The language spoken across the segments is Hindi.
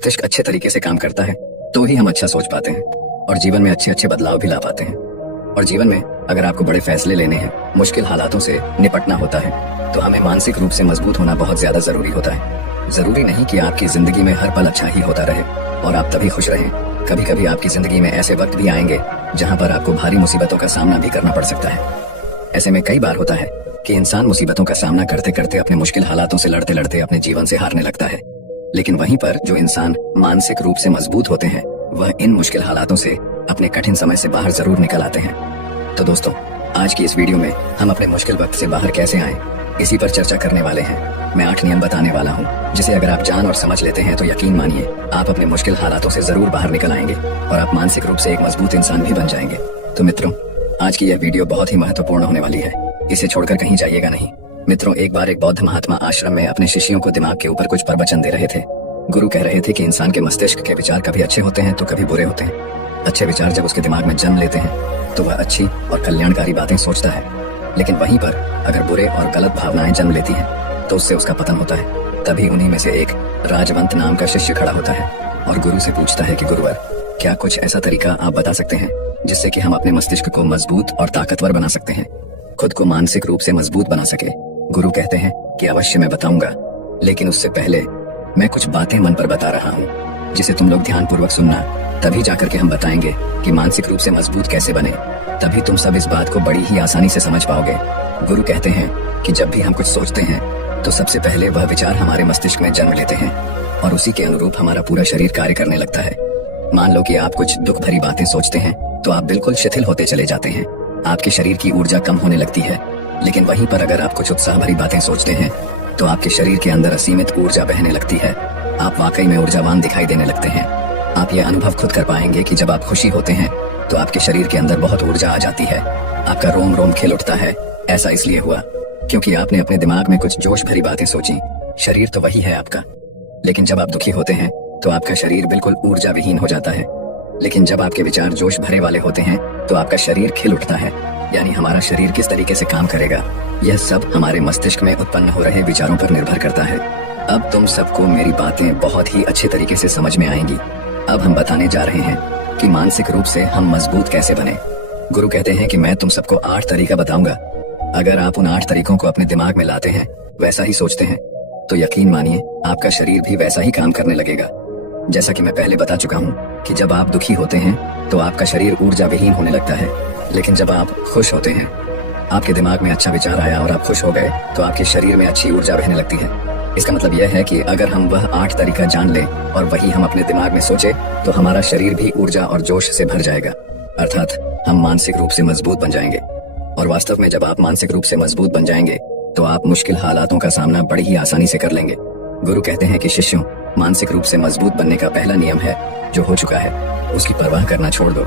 मस्तिष्क अच्छे तरीके से काम करता है तो ही हम अच्छा सोच पाते हैं और जीवन में अच्छे अच्छे बदलाव भी ला पाते हैं। और जीवन में अगर आपको बड़े फैसले लेने हैं, मुश्किल हालातों से निपटना होता है, तो हमें मानसिक रूप से मजबूत होना बहुत ज्यादा जरूरी होता है। जरूरी नहीं कि आपकी जिंदगी में हर पल अच्छा ही होता रहे और आप तभी खुश रहें। कभी कभी आपकी जिंदगी में ऐसे वक्त भी आएंगे जहाँ पर आपको भारी मुसीबतों का सामना भी करना पड़ सकता है। ऐसे में कई बार होता है कि इंसान मुसीबतों का सामना करते करते अपने मुश्किल हालातों से लड़ते लड़ते अपने जीवन से हारने लगता है। लेकिन वहीं पर जो इंसान मानसिक रूप से मजबूत होते हैं वह इन मुश्किल हालातों से अपने कठिन समय से बाहर जरूर निकल आते हैं। तो दोस्तों, आज की इस वीडियो में हम अपने मुश्किल वक्त से बाहर कैसे आएं, इसी पर चर्चा करने वाले हैं। मैं 8 नियम बताने वाला हूं, जिसे अगर आप जान और समझ लेते हैं तो यकीन मानिए आप अपने मुश्किल हालातों से जरूर बाहर निकल आएंगे और आप मानसिक रूप से एक मजबूत इंसान भी बन जाएंगे। तो मित्रों, आज की यह वीडियो बहुत ही महत्वपूर्ण होने वाली है, इसे छोड़कर कहीं जाइएगा नहीं। मित्रों, एक बार एक बौद्ध महात्मा आश्रम में अपने शिष्यों को दिमाग के ऊपर कुछ प्रवचन दे रहे थे। गुरु कह रहे थे कि इंसान के मस्तिष्क के विचार कभी अच्छे होते हैं तो कभी बुरे होते हैं। अच्छे विचार जब उसके दिमाग में जन्म लेते हैं तो वह अच्छी और कल्याणकारी बातें सोचता है, लेकिन वहीं पर अगर बुरे और गलत भावनाएं जन्म लेती हैं तो उससे उसका पतन होता है। तभी उन्हीं में से एक राजवंत नाम का शिष्य खड़ा होता है और गुरु से पूछता है कि गुरुवर, क्या कुछ ऐसा तरीका आप बता सकते हैं जिससे कि हम अपने मस्तिष्क को मजबूत और ताकतवर बना सकते हैं, खुद को मानसिक रूप से मजबूत बना सके। गुरु कहते हैं कि अवश्य मैं बताऊंगा, लेकिन उससे पहले मैं कुछ बातें मन पर बता रहा हूँ जिसे तुम लोग ध्यान पूर्वक सुनना। तभी जाकर के हम बताएंगे कि मानसिक रूप से मजबूत कैसे बने। तभी तुम सब इस बात को बड़ी ही आसानी से समझ पाओगे। गुरु कहते हैं कि जब भी हम कुछ सोचते हैं तो सबसे पहले वह विचार हमारे मस्तिष्क में जन्म लेते हैं और उसी के अनुरूप हमारा पूरा शरीर कार्य करने लगता है। मान लो कि आप कुछ दुख भरी बातें सोचते हैं तो आप बिल्कुल शिथिल होते चले जाते हैं, आपके शरीर की ऊर्जा कम होने लगती है। लेकिन वहीं पर अगर आप कुछ उत्साह भरी बातें सोचते हैं तो आपके शरीर के अंदर असीमित ऊर्जा बहने लगती है, आप वाकई में ऊर्जावान दिखाई देने लगते हैं। आप यह अनुभव खुद कर पाएंगे कि जब आप खुशी होते हैं तो आपके शरीर के अंदर बहुत ऊर्जा आ जाती है, आपका रोम रोम खिल उठता है। ऐसा इसलिए हुआ क्योंकि आपने अपने दिमाग में कुछ जोश भरी बातें सोची। शरीर तो वही है आपका, लेकिन जब आप दुखी होते हैं तो आपका शरीर बिल्कुल ऊर्जा विहीन हो जाता है। लेकिन जब आपके विचार जोश भरे वाले होते हैं तो आपका शरीर खिल उठता है। यानी हमारा शरीर किस तरीके से काम करेगा, यह सब हमारे मस्तिष्क में उत्पन्न हो रहे विचारों पर निर्भर करता है। अब तुम सबको मेरी बातें बहुत ही अच्छे तरीके से समझ में आएंगी। अब हम बताने जा रहे हैं कि मानसिक रूप से हम मजबूत कैसे बने। गुरु कहते हैं कि मैं तुम सबको 8 तरीका बताऊंगा। अगर आप उन 8 तरीकों को अपने दिमाग में लाते हैं, वैसा ही सोचते हैं, तो यकीन मानिए आपका शरीर भी वैसा ही काम करने लगेगा। जैसा कि मैं पहले बता चुका हूँ कि जब आप दुखी होते हैं तो आपका शरीर ऊर्जा विहीन होने लगता है, लेकिन जब आप खुश होते हैं, आपके दिमाग में अच्छा विचार आया और आप खुश हो गए तो आपके शरीर में अच्छी ऊर्जा बहने लगती है। इसका मतलब यह है कि अगर हम वह 8 तरीका जान लें और वही हम अपने दिमाग में सोचे तो हमारा शरीर भी ऊर्जा और जोश से भर जाएगा, अर्थात हम मानसिक रूप से मजबूत बन जाएंगे। और वास्तव में जब आप मानसिक रूप से मजबूत बन जाएंगे तो आप मुश्किल हालातों का सामना बड़ी ही आसानी से कर लेंगे। गुरु कहते हैं कि शिष्यों, मानसिक रूप से मजबूत बनने का पहला नियम है, जो हो चुका है उसकी परवाह करना छोड़ दो।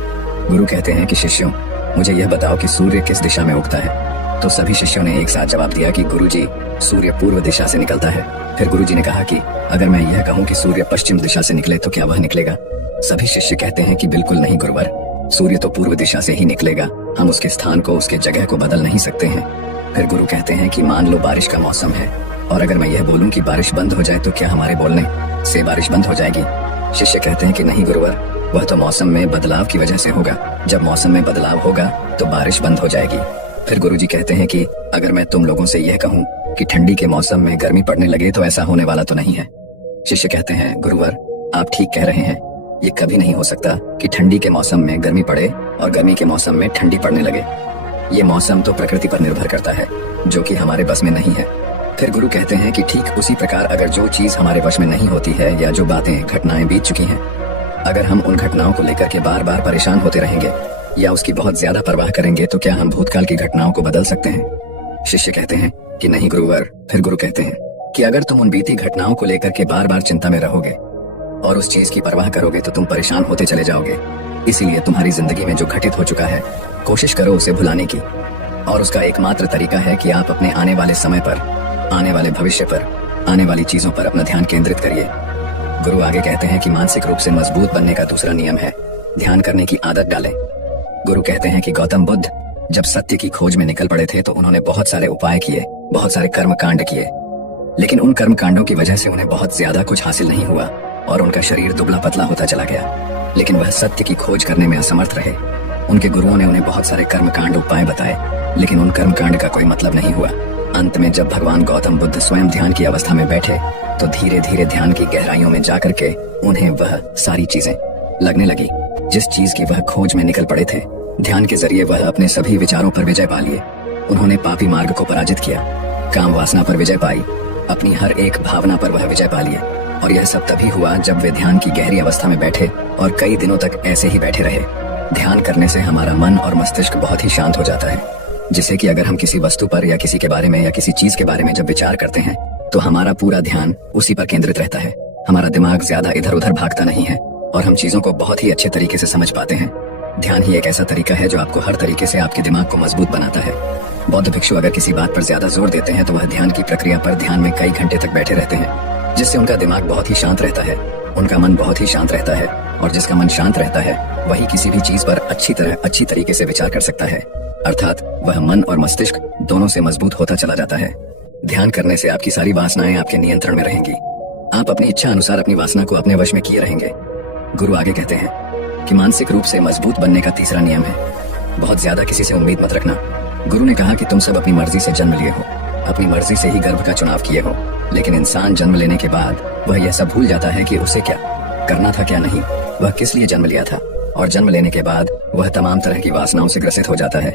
गुरु कहते हैं कि शिष्यों, मुझे यह बताओ कि सूर्य किस दिशा में उगता है। तो सभी शिष्यों ने एक साथ जवाब दिया कि गुरुजी, सूर्य पूर्व दिशा से निकलता है। फिर गुरुजी ने कहा कि अगर मैं यह कहूँ कि सूर्य पश्चिम दिशा से निकले तो क्या वह निकलेगा? सभी शिष्य कहते हैं कि बिल्कुल नहीं गुरुवर, सूर्य तो पूर्व दिशा से ही निकलेगा, हम उसके स्थान को, उसके जगह को बदल नहीं सकते हैं। फिर गुरु कहते हैं कि मान लो बारिश का मौसम है और अगर मैं यह बोलूं कि बारिश बंद हो जाए तो क्या हमारे बोलने से बारिश बंद हो जाएगी? शिष्य कहते हैं कि नहीं गुरुवर, वह तो मौसम में बदलाव की वजह से होगा, जब मौसम में बदलाव होगा तो बारिश बंद हो जाएगी। फिर गुरुजी कहते हैं कि अगर मैं तुम लोगों से यह कहूँ कि ठंडी के मौसम में गर्मी पड़ने लगे तो ऐसा होने वाला तो नहीं है। शिष्य कहते हैं गुरुवर, आप ठीक कह रहे हैं, ये कभी नहीं हो सकता कि ठंडी के मौसम में गर्मी पड़े और गर्मी के मौसम में ठंडी पड़ने लगे। ये मौसम तो प्रकृति पर निर्भर करता है, जो कि हमारे बस में नहीं है। फिर गुरु कहते हैं कि ठीक उसी प्रकार अगर जो चीज हमारे वश में नहीं होती है या जो बातें, घटनाएं बीत चुकी हैं, अगर हम उन घटनाओं को लेकर के बार बार परेशान होते रहेंगे या उसकी बहुत ज्यादा परवाह करेंगे तो क्या हम भूतकाल की घटनाओं को बदल सकते हैं? शिष्य कहते हैं कि नहीं गुरुवर। फिर गुरु कहते हैं कि अगर तुम उन बीती घटनाओं को लेकर के बार बार चिंता में रहोगे और उस चीज की परवाह करोगे तो तुम परेशान होते चले जाओगे। इसीलिए तुम्हारी जिंदगी में जो घटित हो चुका है, कोशिश करो उसे भुलाने की, और उसका एकमात्र तरीका है कि आप अपने आने वाले समय पर, आने वाले भविष्य पर, आने वाली चीजों पर अपना ध्यान केंद्रित करिए। गुरु आगे कहते हैं कि मानसिक रूप से मजबूत बनने का दूसरा नियम है, ध्यान करने की आदत डालें। गुरु कहते हैं कि गौतम बुद्ध जब सत्य की खोज में निकल पड़े थे तो उन्होंने बहुत सारे उपाय किए, बहुत सारे कर्म कांड किए, लेकिन उन कर्म कांडों की वजह से उन्हें बहुत ज्यादा कुछ हासिल नहीं हुआ। और उनका शरीर दुबला पतला होता चला गया। लेकिन वह सत्य की खोज करने में असमर्थ रहे। उनके गुरुओं ने उन्हें बहुत सारे कर्मकांड उपाय बताए, लेकिन उन कर्मकांड का कोई मतलब नहीं हुआ। अंत में जब भगवान गौतम बुद्ध स्वयं ध्यान की अवस्था में बैठे तो धीरे धीरे ध्यान की गहराइयों में जाकर के उन्हें वह सारी चीजें लगने लगी जिस चीज की वह खोज में निकल पड़े थे। ध्यान के जरिए वह अपने सभी विचारों पर विजय पा लिए। उन्होंने पापी मार्ग को पराजित किया, काम वासना पर विजय पाई, अपनी हर एक भावना पर वह विजय पा लिए। और यह सब तभी हुआ जब वे ध्यान की गहरी अवस्था में बैठे और कई दिनों तक ऐसे ही बैठे रहे। ध्यान करने से हमारा मन और मस्तिष्क बहुत ही शांत हो जाता है, जिससे कि अगर हम किसी वस्तु पर या किसी के बारे में या किसी चीज के बारे में जब विचार करते हैं तो हमारा पूरा ध्यान उसी पर केंद्रित रहता है। हमारा दिमाग ज्यादा इधर उधर भागता नहीं है और हम चीजों को बहुत ही अच्छे तरीके से समझ पाते हैं। ध्यान ही एक ऐसा तरीका है जो आपको हर तरीके से आपके दिमाग को मजबूत बनाता है। बौद्ध भिक्षु अगर किसी बात पर ज्यादा जोर देते हैं तो वह ध्यान की प्रक्रिया पर ध्यान में कई घंटे तक बैठे रहते हैं, जिससे उनका दिमाग बहुत ही शांत रहता है, उनका मन बहुत ही शांत रहता है। और जिसका मन शांत रहता है वही किसी भी चीज पर अच्छी तरीके से विचार कर सकता है, अर्थात वह मन और मस्तिष्क दोनों से मजबूत होता चला जाता है। ध्यान करने से आपकी सारी वासनाएं आपके नियंत्रण में रहेंगी। आप अपनी इच्छा अनुसार अपनी वासना को अपने वश में किए रहेंगे। गुरु आगे कहते हैं कि मानसिक रूप से मजबूत बनने का तीसरा नियम है, बहुत ज्यादा किसी से उम्मीद मत रखना। गुरु ने कहा कि तुम सब अपनी मर्जी से जन्म लिए हो, अपनी मर्जी से ही गर्भ का चुनाव किए हो, लेकिन इंसान जन्म लेने के बाद वह यह सब भूल जाता है कि उसे क्या करना था क्या नहीं, वह किस लिए जन्म लिया था। और जन्म लेने के बाद वह तमाम तरह की वासनाओं से ग्रसित हो जाता है।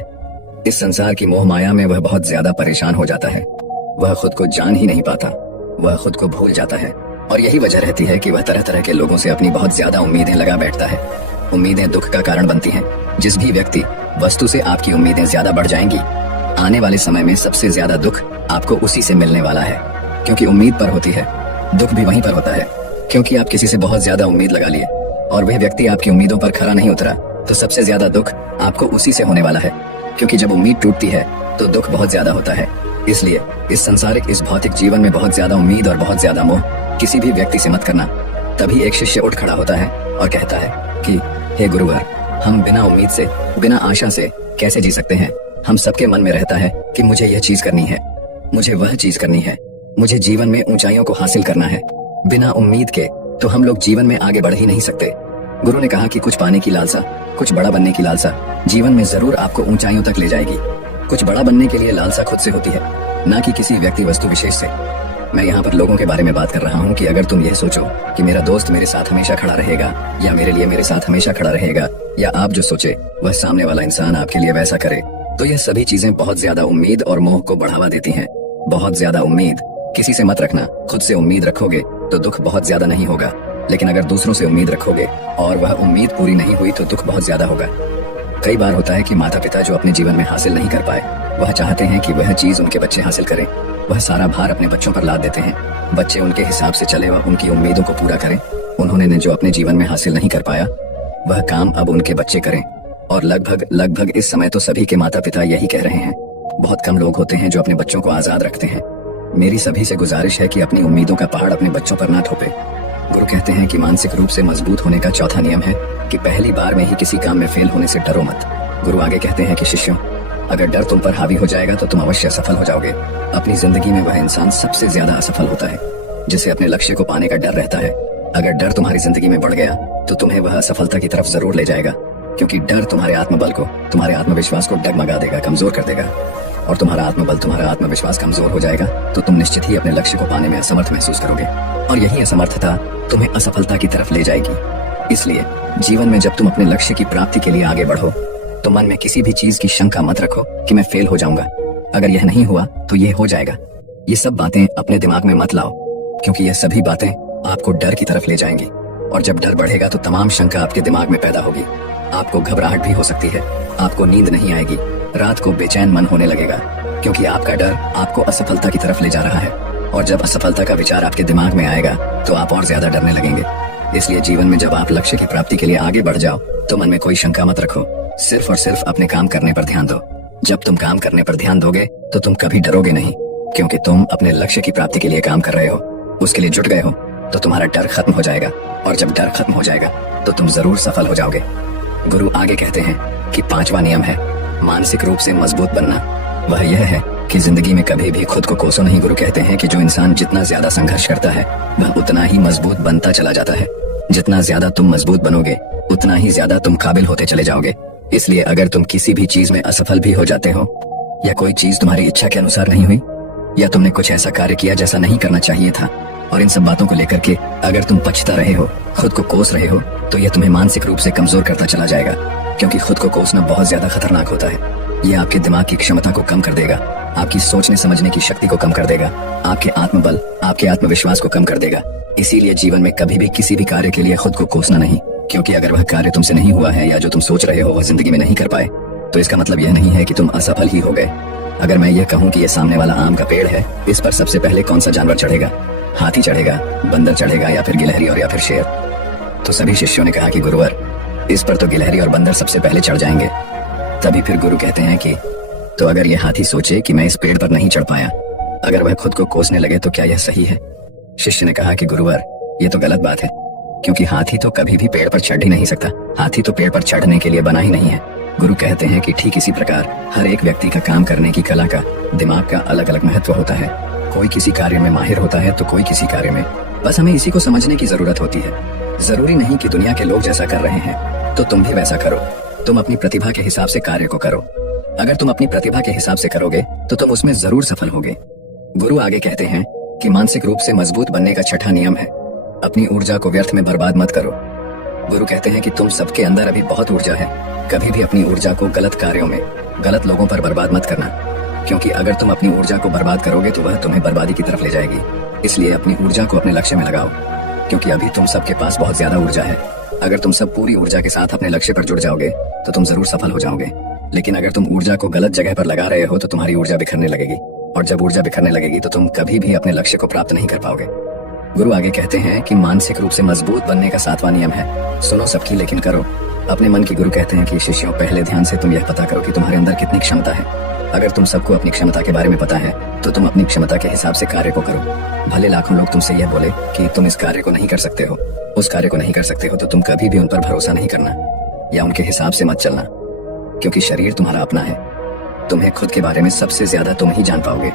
इस संसार की मोह माया में वह बहुत ज्यादा परेशान हो जाता है। वह खुद को जान ही नहीं पाता, वह खुद को भूल जाता है। और यही वजह रहती है कि वह तरह तरह के लोगों से अपनी बहुत ज्यादा उम्मीदें लगा बैठता है। उम्मीदें दुख का कारण बनती हैं। जिस भी व्यक्ति वस्तु से आपकी उम्मीदें ज्यादा बढ़ जाएंगी, आने वाले समय में सबसे ज्यादा दुख आपको उसी से मिलने वाला है, क्योंकि उम्मीद पर होती है। दुख भी वहीं पर होता है, क्योंकि आप किसी से बहुत ज्यादा उम्मीद लगा लिए और वह व्यक्ति आपकी उम्मीदों पर खरा नहीं उतरा, तो सबसे ज्यादा दुख आपको उसी से होने वाला है। क्योंकि जब उम्मीद टूटती है तो दुख बहुत ज्यादा होता है। इसलिए इस संसारिक, इस भौतिक जीवन में बहुत ज्यादा उम्मीद और बहुत ज्यादा मोह किसी भी व्यक्ति से मत करना। तभी एक शिष्य उठ खड़ा होता है और कहता है कि हे गुरुवर, हम बिना उम्मीद से, बिना आशा से कैसे जी सकते हैं। हम सबके मन में रहता है कि मुझे यह चीज करनी है, मुझे वह चीज करनी है, मुझे जीवन में ऊंचाइयों को हासिल करना है। बिना उम्मीद के तो हम लोग जीवन में आगे बढ़ ही नहीं सकते। गुरु ने कहा कि कुछ पाने की लालसा, कुछ बड़ा बनने की लालसा जीवन में जरूर आपको ऊंचाइयों तक ले जाएगी। कुछ बड़ा बनने के लिए लालसा खुद से होती है, ना कि किसी व्यक्ति वस्तु विशेष से। मैं यहाँ पर लोगों के बारे में बात कर रहा हूँ कि अगर तुम यह सोचो कि मेरा दोस्त मेरे साथ हमेशा खड़ा रहेगा, या मेरे लिए मेरे साथ हमेशा खड़ा रहेगा, या आप जो सोचे वह सामने वाला इंसान आपके लिए वैसा करे, तो यह सभी चीजें बहुत ज्यादा उम्मीद और मोह को बढ़ावा देती हैं। बहुत ज्यादा उम्मीद किसी से मत रखना। खुद से उम्मीद रखोगे तो दुख बहुत ज्यादा नहीं होगा, लेकिन अगर दूसरों से उम्मीद रखोगे और वह उम्मीद पूरी नहीं हुई तो दुख बहुत ज्यादा होगा। कई बार होता है कि माता पिता जो अपने जीवन में हासिल नहीं कर पाए, वह चाहते हैं कि वह चीज उनके बच्चे हासिल करें। वह सारा भार अपने बच्चों पर लाद देते हैं। बच्चे उनके हिसाब से चले, वह उनकी उम्मीदों को पूरा करें। उन्होंने जो अपने जीवन में हासिल नहीं कर पाया, वह काम अब उनके बच्चे करें। और लगभग इस समय तो सभी के माता पिता यही कह रहे हैं। बहुत कम लोग होते हैं जो अपने बच्चों को आजाद रखते हैं। मेरी सभी से गुजारिश है कि अपनी उम्मीदों का पहाड़ अपने बच्चों पर ना थोपे। गुरु कहते हैं कि मानसिक रूप से मजबूत होने का चौथा नियम है कि पहली बार में ही किसी काम में फेल होने से डरो मत। गुरु आगे कहते हैं कि शिष्यों, अगर डर तुम पर हावी हो जाएगा तो तुम अवश्य असफल हो जाओगे। अपनी जिंदगी में वह इंसान सबसे ज्यादा असफल होता है जिसे अपने लक्ष्य को पाने का डर रहता है। अगर डर तुम्हारी जिंदगी में बढ़ गया तो तुम्हें वह असफलता की तरफ जरूर ले जाएगा, क्योंकि डर तुम्हारे आत्मबल को, तुम्हारे आत्मविश्वास को डगमगा देगा, कमजोर कर देगा। और तुम्हारा आत्मबल, तुम्हारा आत्मविश्वास कमजोर हो जाएगा तो तुम निश्चित ही अपने लक्ष्य को पाने में असमर्थ महसूस करोगे, और यही असमर्थता तुम्हें असफलता की तरफ ले जाएगी। इसलिए जीवन में जब तुम अपने लक्ष्य की प्राप्ति के लिए आगे बढ़ो तो मन में किसी भी चीज की शंका मत रखो कि मैं फेल हो जाऊंगा। अगर यह नहीं हुआ तो यह हो जाएगा। ये सब बातें अपने दिमाग में मत लाओ, क्योंकि यह सभी बातें आपको डर की तरफ ले जाएंगी। और जब डर बढ़ेगा तो तमाम शंका आपके दिमाग में पैदा होगी। आपको घबराहट भी हो सकती है, आपको नींद नहीं आएगी, रात को बेचैन मन होने लगेगा, क्योंकि आपका डर आपको असफलता की तरफ ले जा रहा है। और जब असफलता का विचार आपके दिमाग में आएगा तो आप और ज्यादा डरने लगेंगे। इसलिए जीवन में जब आप लक्ष्य की प्राप्ति के लिए आगे बढ़ जाओ तो मन में कोई शंका मत रखो, सिर्फ और सिर्फ अपने काम करने पर ध्यान दो। जब तुम काम करने पर ध्यान दोगे तो तुम कभी डरोगे नहीं, क्योंकि तुम अपने लक्ष्य की प्राप्ति के लिए काम कर रहे हो, उसके लिए जुट गए हो, तो तुम्हारा डर खत्म हो जाएगा। और जब डर खत्म हो जाएगा तो तुम जरूर सफल हो जाओगे। गुरु आगे कहते हैं कि पांचवा नियम है मानसिक रूप से मजबूत बनना। वह यह है कि जिंदगी में कभी भी खुद को कोसो नहीं। गुरु कहते हैं कि जो इंसान जितना ज्यादा संघर्ष करता है वह उतना ही मजबूत बनता चला जाता है। जितना ज्यादा तुम मजबूत बनोगे उतना ही ज्यादा तुम काबिल होते चले जाओगे। इसलिए अगर तुम किसी भी चीज में असफल भी हो जाते हो, या कोई चीज तुम्हारी इच्छा के अनुसार नहीं हुई, या तुमने कुछ ऐसा कार्य किया जैसा नहीं करना चाहिए था, और इन सब बातों को लेकर के अगर तुम पछता रहे हो, खुद को कोस रहे हो, तो यह तुम्हें मानसिक रूप से कमजोर करता चला जाएगा। क्योंकि खुद को कोसना बहुत ज्यादा खतरनाक होता है। यह आपके दिमाग की क्षमता को कम कर देगा, आपकी सोचने समझने की शक्ति को कम कर देगा, आपके आत्मबल, आपके आत्मविश्वास को कम कर देगा। इसीलिए जीवन में कभी भी किसी भी कार्य के लिए खुद को कोसना नहीं, क्योंकि अगर वह कार्य तुमसे नहीं हुआ है या जो तुम सोच रहे हो वह जिंदगी में नहीं कर पाए, तो इसका मतलब यह नहीं है कि तुम असफल ही हो गए। अगर मैं यह कहूँ कि यह सामने वाला आम का पेड़ है, इस पर सबसे पहले कौन सा जानवर चढ़ेगा? हाथी चढ़ेगा, बंदर चढ़ेगा, या फिर गिलहरी और या फिर शेर? तो सभी शिष्यों ने कहा कि गुरुवर, इस पर तो गिलहरी और बंदर सबसे पहले चढ़ जाएंगे। तभी फिर गुरु कहते हैं कि तो अगर यह हाथी सोचे कि मैं इस पेड़ पर नहीं चढ़ पाया, अगर वह खुद को कोसने लगे, तो क्या यह सही है? शिष्य ने कहा कि गुरुवर, ये तो गलत बात है, क्योंकि हाथी तो कभी भी पेड़ पर चढ़ ही नहीं सकता। हाथी तो पेड़ पर चढ़ने के लिए बना ही नहीं है। गुरु कहते हैं कि ठीक इसी प्रकार हर एक व्यक्ति का काम करने की कला का, दिमाग का अलग अलग महत्व होता है। कोई किसी कार्य में माहिर होता है तो कोई किसी कार्य में। बस हमें इसी को समझने की जरूरत होती है। जरूरी नहीं कि दुनिया के लोग जैसा कर रहे हैं तो तुम भी वैसा करो। तुम अपनी प्रतिभा के हिसाब से कार्य को करो। अगर तुम अपनी प्रतिभा के हिसाब से करोगे तो तुम उसमें जरूर सफल होगे। गुरु आगे कहते हैं कि मानसिक रूप से मजबूत बनने का छठा नियम है, अपनी ऊर्जा को व्यर्थ में बर्बाद मत करो। गुरु कहते हैं कि तुम सबके अंदर अभी बहुत ऊर्जा है। कभी भी अपनी ऊर्जा को गलत कार्यों में, गलत लोगों पर बर्बाद मत करना, क्योंकि अगर तुम अपनी ऊर्जा को बर्बाद करोगे तो वह तुम्हें बर्बादी की तरफ ले जाएगी। इसलिए अपनी ऊर्जा को अपने लक्ष्य में लगाओ, क्योंकि अभी तुम सबके पास बहुत ज्यादा ऊर्जा है। अगर तुम सब पूरी ऊर्जा के साथ अपने लक्ष्य पर जुड़ जाओगे तो तुम जरूर सफल हो जाओगे। लेकिन अगर तुम ऊर्जा को गलत जगह पर लगा रहे हो तो तुम्हारी ऊर्जा बिखरने लगेगी, और जब ऊर्जा बिखरने लगेगी तो तुम कभी भी अपने लक्ष्य को प्राप्त नहीं कर पाओगे। गुरु आगे कहते हैं कि मानसिक रूप से मजबूत बनने का सातवां नियम है, सुनो सबकी लेकिन करो अपने मन की। गुरु कहते हैं कि शिष्यों, पहले ध्यान से तुम यह पता करो कि तुम्हारे अंदर कितनी क्षमता है। अगर तुम सबको अपनी क्षमता के बारे में पता है तो तुम अपनी क्षमता के हिसाब से कार्य को करो। भले लाखों लोग तुमसे यह बोले कि तुम इस कार्य को नहीं कर सकते हो, उस कार्य को नहीं कर सकते हो, तो तुम कभी भी उन पर भरोसा नहीं करना या उनके हिसाब से मत चलना, क्योंकि शरीर तुम्हारा अपना है। तुम्हें खुद के बारे में सबसे ज्यादा तुम ही जान पाओगे।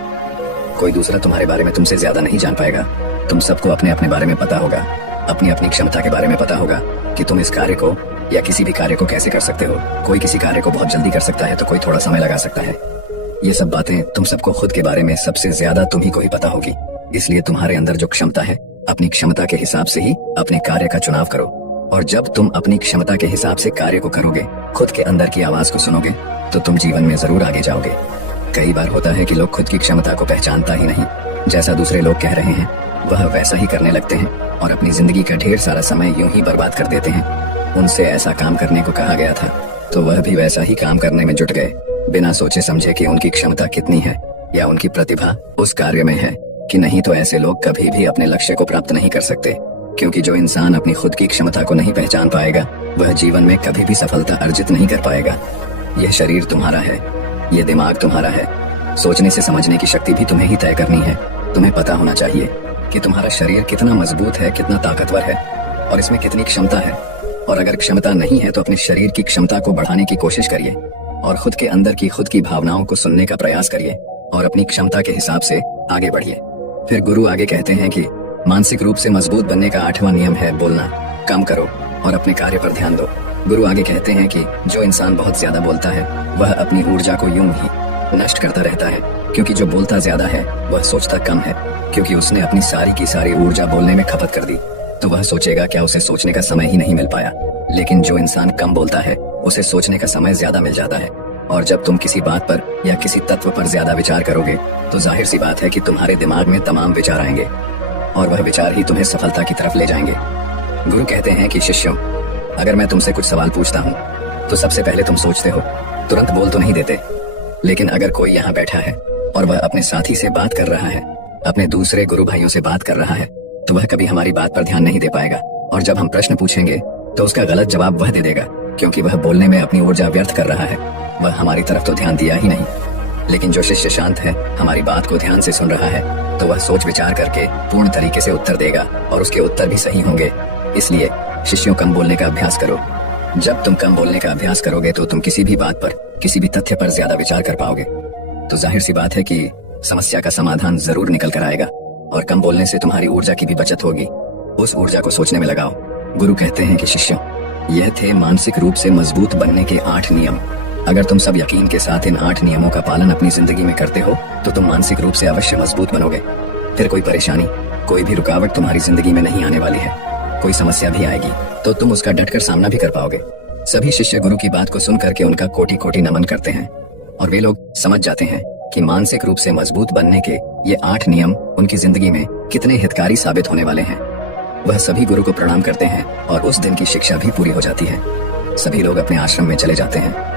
कोई दूसरा तुम्हारे बारे में तुमसे ज्यादा नहीं जान पाएगा। तुम सबको अपने अपने बारे में पता होगा, अपनी अपनी क्षमता के बारे में पता होगा कि तुम इस कार्य को या किसी भी कार्य को कैसे कर सकते हो। कोई किसी कार्य को बहुत जल्दी कर सकता है तो कोई थोड़ा समय लगा सकता है। ये सब बातें तुम सबको खुद के बारे में सबसे ज्यादा तुम ही को ही पता होगी। इसलिए तुम्हारे अंदर जो क्षमता है, अपनी क्षमता के हिसाब से ही अपने कार्य का चुनाव करो। और जब तुम अपनी क्षमता के हिसाब से कार्य को करोगे, खुद के अंदर की आवाज को सुनोगे, तो तुम जीवन में जरूर आगे जाओगे। कई बार होता है कि लोग खुद की क्षमता को पहचानता ही नहीं, जैसा दूसरे लोग कह रहे हैं वह वैसा ही करने लगते हैं और अपनी जिंदगी का ढेर सारा समय यूं ही बर्बाद कर देते हैं। उनसे ऐसा काम करने को कहा गया था तो वह भी वैसा ही काम करने में जुट गए, बिना सोचे समझे कि उनकी क्षमता कितनी है या उनकी प्रतिभा उस कार्य में है कि नहीं। तो ऐसे लोग कभी भी अपने लक्ष्य को प्राप्त नहीं कर सकते, क्योंकि जो इंसान अपनी खुद की क्षमता को नहीं पहचान पाएगा वह जीवन में कभी भी सफलता अर्जित नहीं कर पाएगा। यह शरीर तुम्हारा है, यह दिमाग तुम्हारा है। सोचने से समझने की शक्ति भी तुम्हें ही तय करनी है। तुम्हें पता होना चाहिए कि तुम्हारा शरीर कितना मजबूत है, कितना ताकतवर है और इसमें कितनी क्षमता है। और अगर क्षमता नहीं है तो अपने शरीर की क्षमता को बढ़ाने की कोशिश करिए और खुद के अंदर की खुद की भावनाओं को सुनने का प्रयास करिए और अपनी क्षमता के हिसाब से आगे बढ़िए। फिर गुरु आगे कहते हैं कि मानसिक रूप से मजबूत बनने का आठवां नियम है, बोलना कम करो और अपने कार्य पर ध्यान दो। गुरु आगे कहते हैं कि जो इंसान बहुत ज्यादा बोलता है वह अपनी ऊर्जा को यूं ही नष्ट करता रहता है, क्योंकि जो बोलता ज्यादा है वह सोचता कम है, क्योंकि उसने अपनी सारी की सारी ऊर्जा बोलने में खपत कर दी। तो वह सोचेगा क्या उसे सोचने का समय ही नहीं मिल पाया। लेकिन जो इंसान कम बोलता है उसे सोचने का समय ज्यादा मिल जाता है। और जब तुम किसी बात पर या किसी तत्व पर ज्यादा विचार करोगे तो जाहिर सी बात है कि तुम्हारे दिमाग में तमाम विचार आएंगे और वह विचार ही तुम्हें सफलता की तरफ ले जाएंगे। गुरु कहते हैं कि शिष्यों, अगर मैं तुमसे कुछ सवाल पूछता हूँ तो सबसे पहले तुम सोचते हो, तुरंत बोल तो नहीं देते। लेकिन अगर कोई यहाँ बैठा है और वह अपने साथी से बात कर रहा है, अपने दूसरे गुरु भाइयों से बात कर रहा है, तो वह कभी हमारी बात पर ध्यान नहीं दे पाएगा। और जब हम प्रश्न पूछेंगे तो उसका गलत जवाब वह दे देगा, क्योंकि वह बोलने में अपनी ऊर्जा व्यर्थ कर रहा है। वह हमारी तरफ तो ध्यान दिया ही नहीं। लेकिन जो शिष्य शांत है, हमारी बात को ध्यान से सुन रहा है, तो वह सोच विचार करके पूर्ण तरीके से उत्तर देगा और उसके उत्तर भी सही होंगे। इसलिए शिष्यों, कम बोलने का अभ्यास करो। जब तुम कम बोलने का अभ्यास करोगे तो तुम किसी भी बात पर, किसी भी तथ्य पर ज्यादा विचार कर पाओगे। तो जाहिर सी बात है कि समस्या का समाधान जरूर निकल कर आएगा और कम बोलने से तुम्हारी ऊर्जा की भी बचत होगी। उस ऊर्जा को सोचने में लगाओ। गुरु कहते हैं कि शिष्यों, यह थे मानसिक रूप से मजबूत बनने के 8 नियम। अगर तुम सब यकीन के साथ इन 8 नियमों का पालन अपनी जिंदगी में करते हो तो तुम मानसिक रूप से अवश्य मजबूत बनोगे। फिर कोई परेशानी, कोई भी रुकावट तुम्हारी जिंदगी में नहीं आने वाली है। कोई समस्या भी आएगी तो तुम उसका डटकर सामना भी कर पाओगे। सभी शिष्य गुरु की बात को सुन करके उनका कोटि कोटि नमन करते हैं और वे लोग समझ जाते हैं कि मानसिक रूप से मजबूत बनने के ये 8 नियम उनकी जिंदगी में कितने हितकारी साबित होने वाले हैं। वह सभी गुरु को प्रणाम करते हैं और उस दिन की शिक्षा भी पूरी हो जाती है। सभी लोग अपने आश्रम में चले जाते हैं।